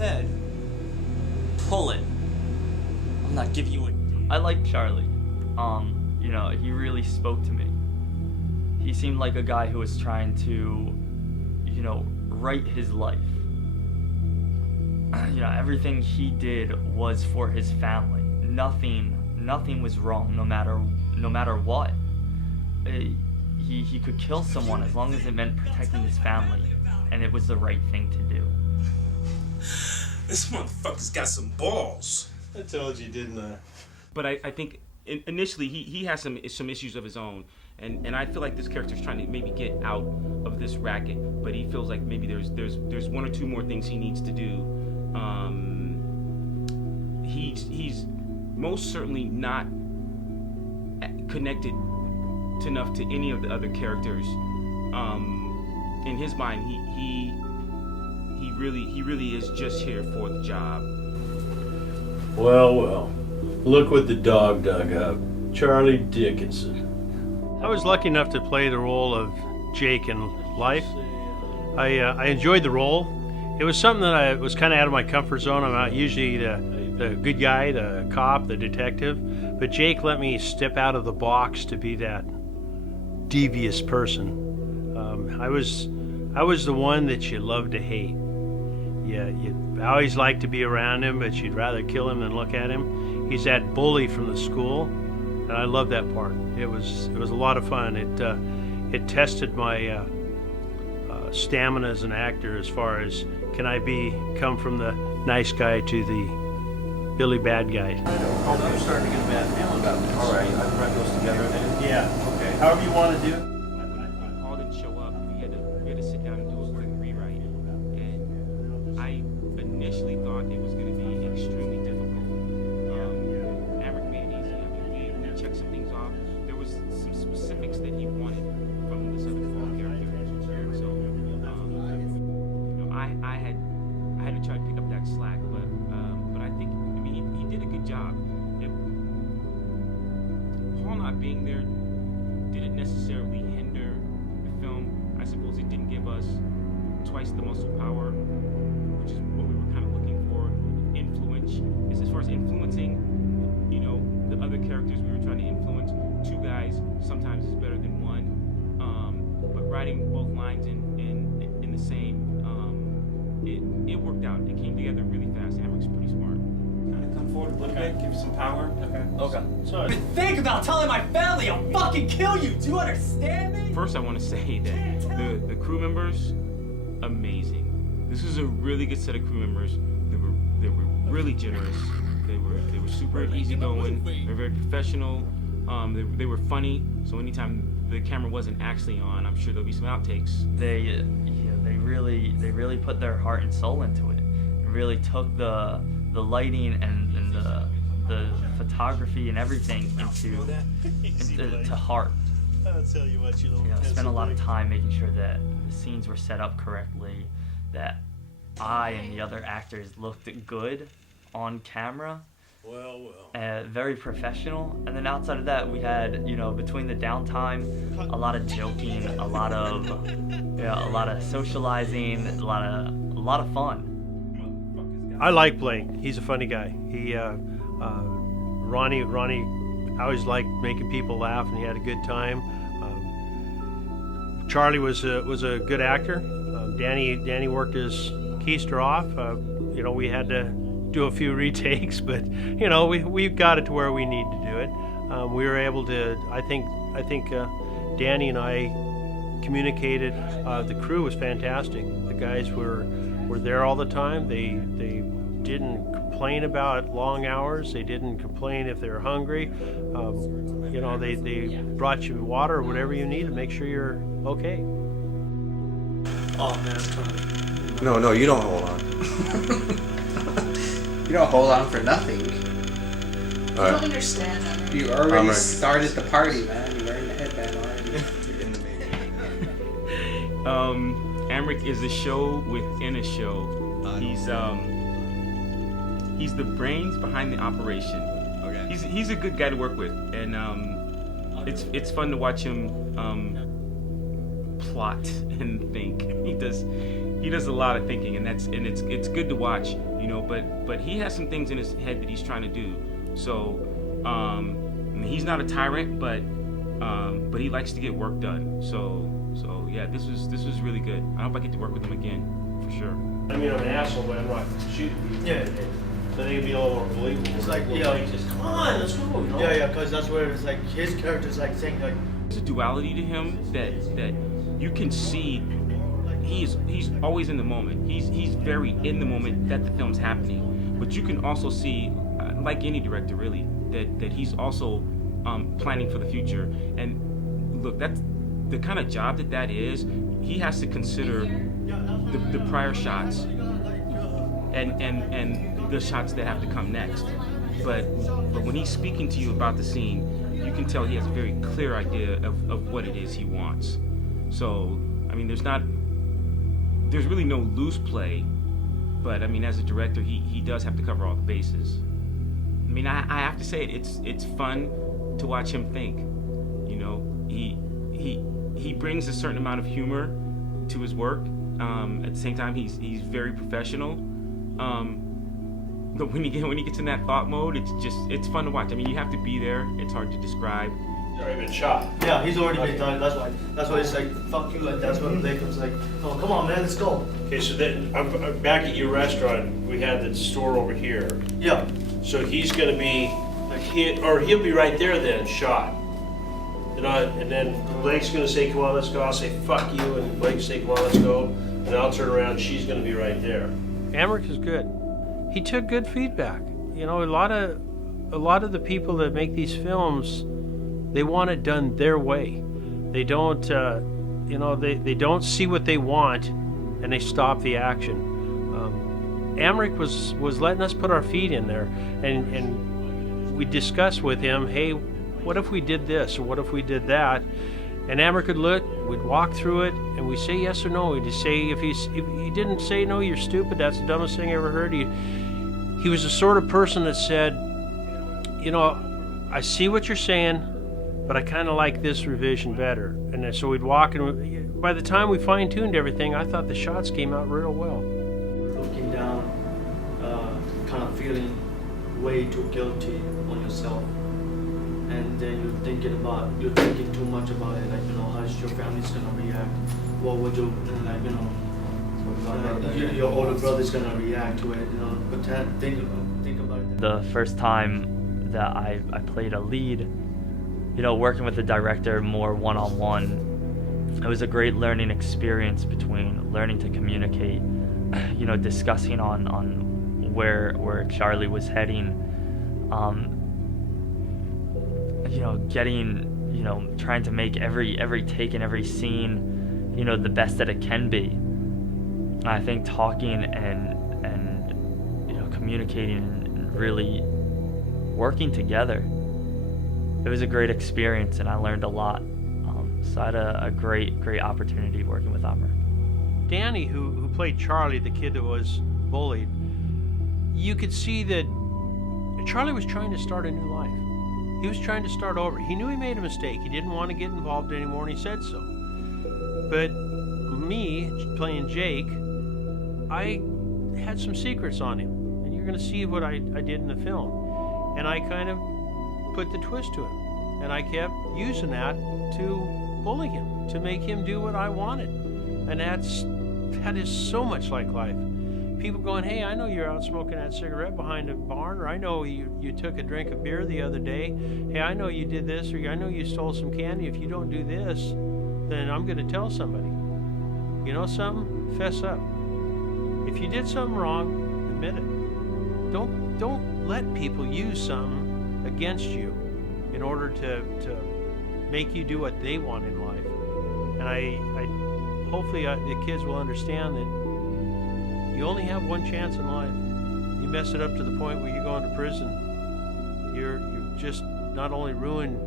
ahead. Pull it. I'm not giving you a... I like Charlie. You know, he really spoke to me. He seemed like a guy who was trying to, you know, right his life. You know, everything he did was for his family. Nothing was wrong, no matter what. He could kill someone as long as it meant protecting his family, and it was the right thing to do. This motherfucker's got some balls. I told you, didn't I? But I think initially he has some issues of his own, and I feel like this character's trying to maybe get out of this racket, but he feels like maybe there's one or two more things he needs to do. He's most certainly not connected enough to any of the other characters. In his mind, he really is just here for the job. Well, look what the dog dug up. Charlie Dickinson. I was lucky enough to play the role of Jake in Life. I enjoyed the role. It was something that I was kind of out of my comfort zone. I'm not usually the good guy, the cop, the detective, but Jake let me step out of the box to be that devious person. I was the one that you loved to hate. Yeah, you always liked to be around him, but you'd rather kill him than look at him. He's that bully from the school, and I love that part. It was a lot of fun. It tested my stamina as an actor, as far as can I come from the nice guy to the Billy bad guy. I'm starting to get a bad feeling about this. All right, I've run those together then. Yeah, okay. However you want to do. When Paul didn't show up, we had to sit down and do a quick rewrite, and I initially thought it was going to be extremely difficult. Emmerich made it easy. I mean, we checked some things off. There was some specifics that he wanted from this other fall character, so you know, I had to try to pick up that slack, but I think, I mean, he did a good job. Paul not being there didn't necessarily hinder the film. I suppose it didn't give us twice the muscle power, which is what we were kind of looking for. Influence, as far as influencing, you know, the other characters we were trying to influence. Two guys sometimes is better than one, but writing both lines in the same, it worked out. It came together really fast. Emmerich pretty smart. Come forward a little bit, give you some power. Okay. Sorry. Think about telling my family I'll fucking kill you. Do you understand me? First, I want to say that the crew members, amazing. This is a really good set of crew members. They were really generous. They were super easygoing. They were very professional. They were funny. So anytime the camera wasn't actually on, I'm sure there'll be some outtakes. They really put their heart and soul into it. It really took the lighting and the photography and everything into heart. I'll tell you what, you little... You know, spent a lot of time making sure that the scenes were set up correctly, that I and the other actors looked good on camera. Well. Very professional. And then outside of that, we had, you know, between the downtime, a lot of joking, a lot of socializing, a lot of fun. I like Blake. He's a funny guy. Ronnie, I always liked making people laugh, and he had a good time. Charlie was a good actor. Danny worked his keister off. You know, we had to do a few retakes, but you know, we got it to where we need to do it. We were able to. I think Danny and I communicated. The crew was fantastic. The guys were there all the time. They didn't complain about long hours. They didn't complain if they were hungry. You know, they brought you water or whatever you need to make sure you're okay. Oh man, Tony. No, you don't hold on. You don't hold on for nothing. All I right. don't understand that. You already started the party, man. You're wearing the headband already. In the making. Emmerich is a show within a show. He's the brains behind the operation. Okay. He's a good guy to work with, and it's fun to watch him plot and think. he does a lot of thinking, and it's good to watch, you know. But he has some things in his head that he's trying to do. So I mean, he's not a tyrant, but he likes to get work done. So yeah, this was really good. I hope I get to work with him again, for sure. I mean, I'm an asshole, but I'm not shooting people. Yeah. So they can be a little more believable. It's like, Little things just, come on, let's go. You know? Yeah, because that's where it's like his character's like saying like. There's a duality to him that you can see. He's always in the moment. He's very in the moment that the film's happening. But you can also see, like any director really, that he's also planning for the future. And look, that's the kind of job that is. He has to consider the prior shots and the shots that have to come next. But when he's speaking to you about the scene, you can tell he has a very clear idea of what it is he wants. So, I mean, there's really no loose play, but I mean, as a director, he does have to cover all the bases. I mean, I have to say it's fun to watch him think. You know, he brings a certain amount of humor to his work. At the same time, he's very professional. But when he gets in that thought mode, it's fun to watch. I mean, you have to be there. It's hard to describe. He's already been shot. Yeah, he's already been done. That's why it's like fuck you. Like that's when Jacob's like, oh come on man, let's go. Okay, so then I'm back at your restaurant. We had the store over here. Yeah. So he's gonna be hit, or he'll be right there then, shot. And then Blake's gonna say, come on, let's go. I'll say, fuck you, and Blake say, come on, let's go. And I'll turn around, she's gonna be right there. Emmerich is good. He took good feedback. You know, a lot of the people that make these films, they want it done their way. They don't, they don't see what they want, and they stop the action. Emmerich was letting us put our feet in there, and we discussed with him, hey, what if we did this, or what if we did that? And Emmerich would look, we'd walk through it, and we'd say yes or no. We'd just say, if he didn't say no, you're stupid, that's the dumbest thing I ever heard. He was the sort of person that said, you know, I see what you're saying, but I kind of like this revision better. And then, so we'd walk, and by the time we fine-tuned everything, I thought the shots came out real well. Looking down, kind of feeling way too guilty on yourself. And then you're thinking too much about it, like, you know, how's your family's gonna react? What would you, like, you know, your older brother's gonna react to it, you know, but think about it. The first time that I played a lead, you know, working with the director more one-on-one, it was a great learning experience between learning to communicate, you know, discussing on where Charlie was heading, you know, getting, you know, trying to make every take and every scene, you know, the best that it can be. I think talking and you know, communicating and really working together, it was a great experience, and I learned a lot. So I had a great opportunity working with Emmerich. Danny, who played Charlie, the kid that was bullied, you could see that Charlie was trying to start a new life. He was trying to start over. He knew he made a mistake. He didn't want to get involved anymore, and he said so. But me, playing Jake, I had some secrets on him. And you're going to see what I did in the film. And I kind of put the twist to it. And I kept using that to bully him, to make him do what I wanted. And that is so much like life. People going, hey, I know you're out smoking that cigarette behind the barn, or I know you took a drink of beer the other day. Hey, I know you did this, or I know you stole some candy. If you don't do this, then I'm going to tell somebody. You know something? Fess up. If you did something wrong, admit it. Don't let people use something against you in order to make you do what they want in life. And I hopefully the kids will understand that you only have one chance in life. You mess it up to the point where you go into prison, you're just not only ruin,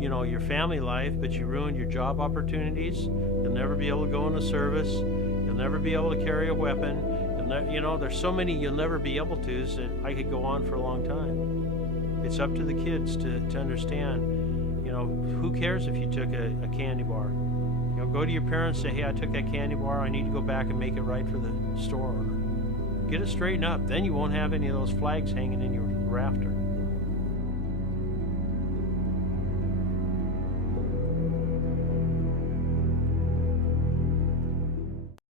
you know, your family life, but you ruin your job opportunities. You'll never be able to go into service. You'll never be able to carry a weapon. You know, there's so many you'll never be able to, that I could go on for a long time. It's up to the kids to understand. You know, who cares if you took a candy bar? You You know, go to your parents, say, hey, I took that candy bar, I need to go back and make it right for the store. Get it straightened up. Then you won't have any of those flags hanging in your rafter.